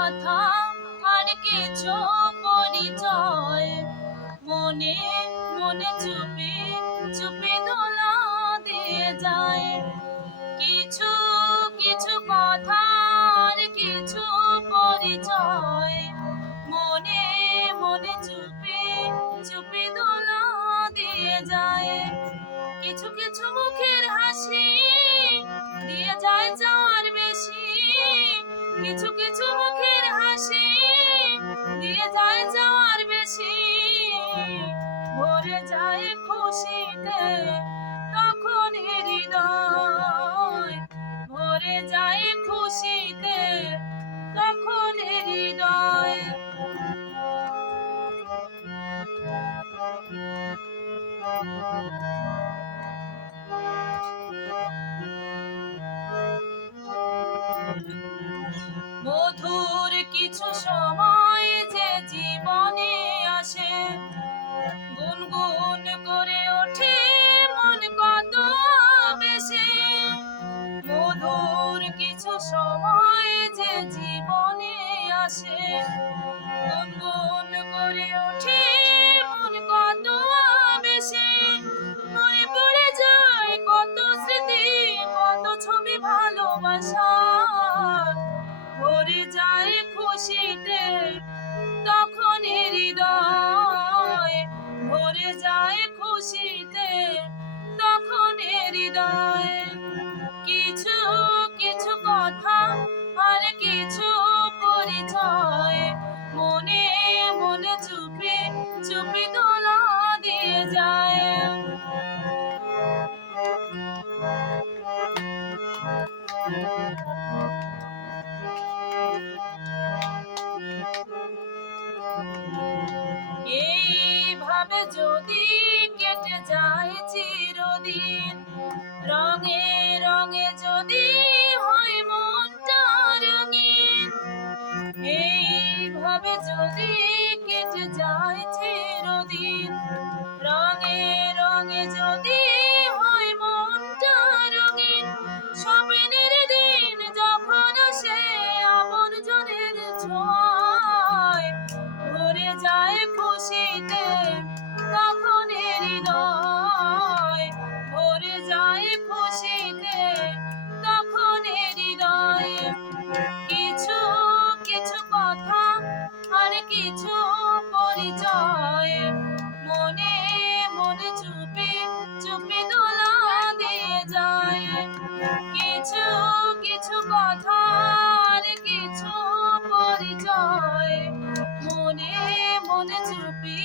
কথা আর কিছু পরিচয়, মনে মনে চুপি চুপি দোলা দিয়ে যায়। কিছু কিছু কথা আর কিছু পরিচয়, মনে মনে চুপি চুপি দোলা দিয়ে যায়। কিছু কিছু মুখের হাসি দিয়ে যায় যাওয়ার বেশি, কিছু কিছু মুখের হাসি দিয়ে যায় যাওয়ার বেশি। ভরে যায় খুশিতে তখন হৃদয়, ভরে যায় খুশিতে তখন হৃদয়। মধুর কিছু সময় যে জীবনে আসে, গুনগুন করে ওঠে মন কত বেশি। মধুর কিছু সময় যে জীবনে আসে, গুনগুন করে ওঠে মন কত বেশি। মনে পড়ে যায় কত স্মৃতি, কত ছবি ভালোবাসার, ভরে যায় খুশিতে তখন হৃদয়, ভরে যায় খুশিতে তখন হৃদয়। কিছু কিছু কথা আর কিছু পরিচয়, মনে মনে চুপি চুপি দোলা দিয়ে যায়। এইভাবে যদি কেটে যায় চিরদিন, রঙে রঙে যদি হয় মনটা রঙিন, এইভাবে যদি কেটে যায় চিরদিন, রঙে রঙে যদি হয় মনটা রঙিন। স্বপ্নের দিন যখন সে আপন জনের ছোঁয়ায়, ভরে যায় খুশিতে তখন হৃদয়, ভরে যায় খুশিতে তখন হৃদয়। কিছু কিছু কথা আর কিছু পরিচয়, মনে মনে চুপি চুপি দোলা দিয়ে যায়। কিছু কিছু কথা আর কিছু পরিচয়, মনে মনে চুপি